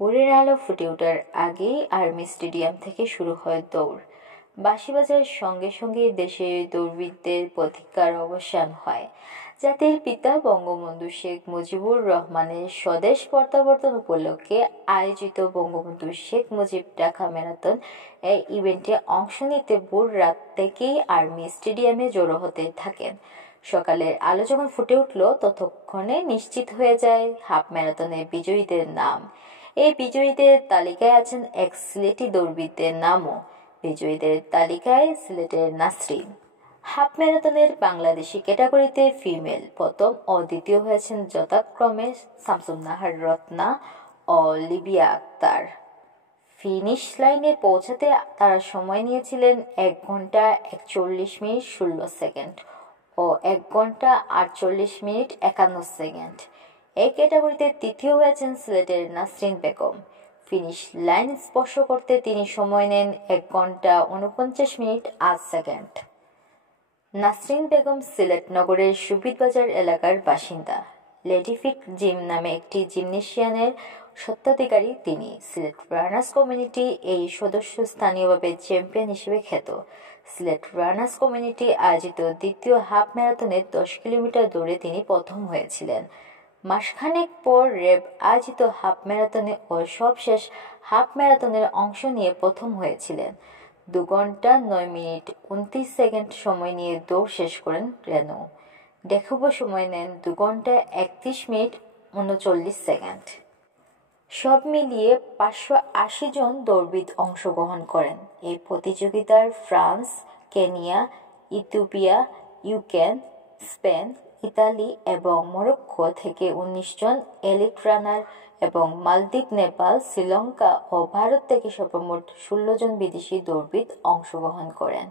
ভোরের আলো ফুটে ওঠার আগেই আর্মি স্টেডিয়াম থেকে শুরু হয় দৌড়। বাঁশি বাজার সঙ্গে সঙ্গে দেশে দৌড়বিদদের প্রতীক্ষার অবসান হয়। জাতির পিতা বঙ্গবন্ধু শেখ মুজিবুর রহমানের স্বদেশ প্রত্যাবর্তন উপলক্ষে আয়োজিত বঙ্গবন্ধু শেখ মুজিব ঢাকা ম্যারাথন এই ইভেন্টে অংশ নিতে ভোর রাত থেকেই আর্মি স্টেডিয়ামে জড়ো হতে থাকেন। সকালের আলো যখন ফুটে উঠল ততক্ষণে নিশ্চিত হয়ে যায় হাফ ম্যারাথনের বিজয়ীদের নাম। এই বিজয়ীদের তালিকায় আছেন এক সিলেটি দৌড়বিদের নামও। বিজয়ীদের তালিকায় সিলেটের নাসরিন। হাফ ম্যারাথনের বাংলাদেশি ক্যাটাগরিতে ফিমেল প্রথম ও দ্বিতীয় হয়েছেন যথাক্রমে শামসুন নাহার রত্না ও লিবিয়া আক্তার। ফিনিশ লাইনে পৌঁছাতে তারা সময় নিয়েছিলেন 1 ঘন্টা 41 মিনিট 16 সেকেন্ড ও 1 ঘন্টা 48 মিনিট 51 সেকেন্ড। এই ক্যাটাগরিতে তৃতীয় হয়েছেন সিলেটের নাসরিন বেগম। ফিনিশ লাইন স্পর্শ করতে তিনি সময় নেন 1 ঘন্টা 49 মিনিট 8 সেকেন্ড। নাসরিন বেগম সিলেট নগরের সুবিদবাজার এলাকার বাসিন্দা। লেডিফিক জিম নামে একটি জিমনেশিয়ানের স্বত্বাধিকারী তিনি। সিলেট রানার্স কমিউনিটি এই সদস্য স্থানীয়ভাবে চ্যাম্পিয়ন হিসেবে খ্যাত। সিলেট রানার্স কমিউনিটি আয়োজিত দ্বিতীয় হাফ ম্যারাথনে 10 কিলোমিটার দৌড়ে তিনি প্রথম হয়েছিলেন। মাসখানেক পর র্যাব আয়োজিত হাফ ম্যারাথনে ও সবশেষ হাফ ম্যারাথনের অংশ নিয়ে প্রথম হয়েছিলেন। 2 ঘন্টা 9 মিনিট 29 সেকেন্ড সময় নিয়ে দৌড় শেষ করেন রেনু। ডেখুবো সময় নেন 2 ঘন্টা 31 মিনিট 39 সেকেন্ড। সব মিলিয়ে 580 জন দৌড়বিদ অংশগ্রহণ করেন। এই প্রতিযোগিতার France, Kenya, Ethiopia, Ukraine, Spain, Italy এবং মরক্কো থেকে 19 জন এলিট রানার এবং মালদ্বীপ, নেপাল, শ্রীলঙ্কা ও ভারত থেকে সর্বমোট 16 জন বিদেশি দৌড়বিদ অংশগ্রহণ করেন।